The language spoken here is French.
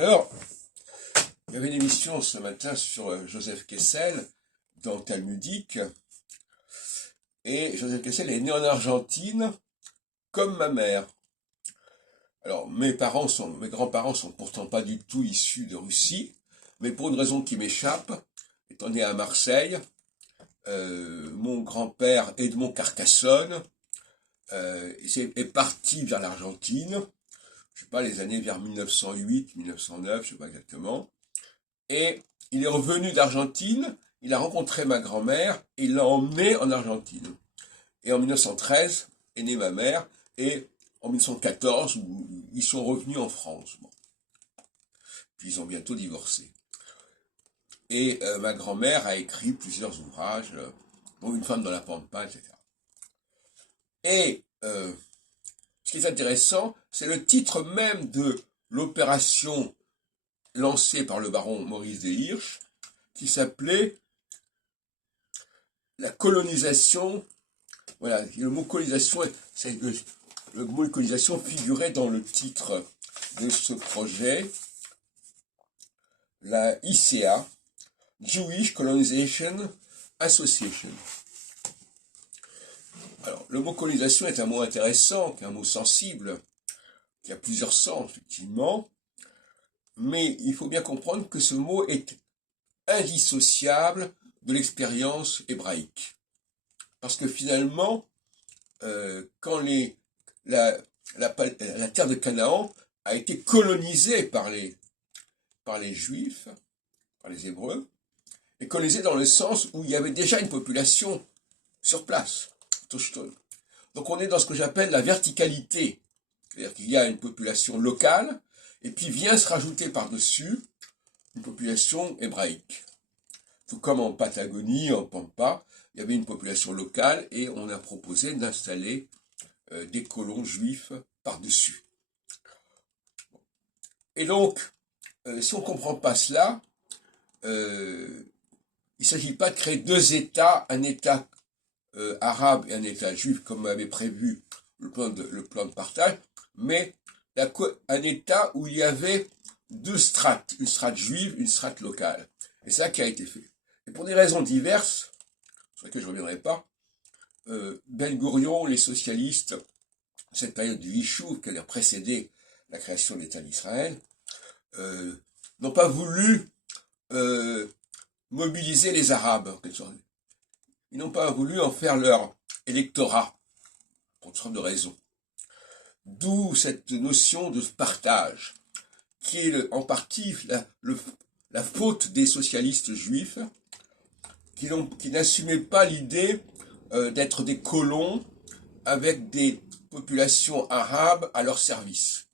Alors, il y avait une émission ce matin sur Joseph Kessel, dans Talmudique, et Joseph Kessel est né en Argentine, comme ma mère. Alors, mes grands-parents sont pourtant pas du tout issus de Russie, mais pour une raison qui m'échappe, étant né à Marseille, mon grand-père Edmond Carcassonne est parti vers l'Argentine, je sais pas, les années vers 1908, 1909, je sais pas exactement. Et il est revenu d'Argentine, il a rencontré ma grand-mère, et il l'a emmené en Argentine. Et en 1913 est née ma mère, et en 1914, ils sont revenus en France. Bon. Puis ils ont bientôt divorcé. Et ma grand-mère a écrit plusieurs ouvrages, dont Une femme dans la pampa, etc. Et ce qui est intéressant, c'est le titre même de l'opération lancée par le baron Maurice des Hirsch, qui s'appelait la colonisation. Voilà, le mot colonisation, le mot colonisation figurait dans le titre de ce projet, la ICA, Jewish Colonization Association. Alors, le mot colonisation est un mot intéressant, un mot sensible, qui a plusieurs sens, effectivement, mais il faut bien comprendre que ce mot est indissociable de l'expérience hébraïque. Parce que finalement, quand la terre de Canaan a été colonisée par les Juifs, par les Hébreux, et colonisée dans le sens où il y avait déjà une population sur place. Donc on est dans ce que j'appelle la verticalité. C'est-à-dire qu'il y a une population locale, et puis vient se rajouter par-dessus une population hébraïque. Tout comme en Patagonie, en Pampa, il y avait une population locale, et on a proposé d'installer des colons juifs par-dessus. Et donc, si on ne comprend pas cela, il ne s'agit pas de créer deux États, un État arabe et un État juif, comme avait prévu le plan de partage, mais un État où il y avait deux strates, une strate juive, une strate locale. Et c'est ça qui a été fait. Et pour des raisons diverses, sur lesquelles je ne reviendrai pas, Ben Gourion, les socialistes, cette période du Yishuv qui a précédé la création de l'État d'Israël, n'ont pas voulu mobiliser les Arabes, en quelque sorte. Ils n'ont pas voulu en faire leur électorat, pour toutes sortes de raisons. D'où cette notion de partage, qui est en partie la faute des socialistes juifs, qui n'assumaient pas l'idée d'être des colons avec des populations arabes à leur service.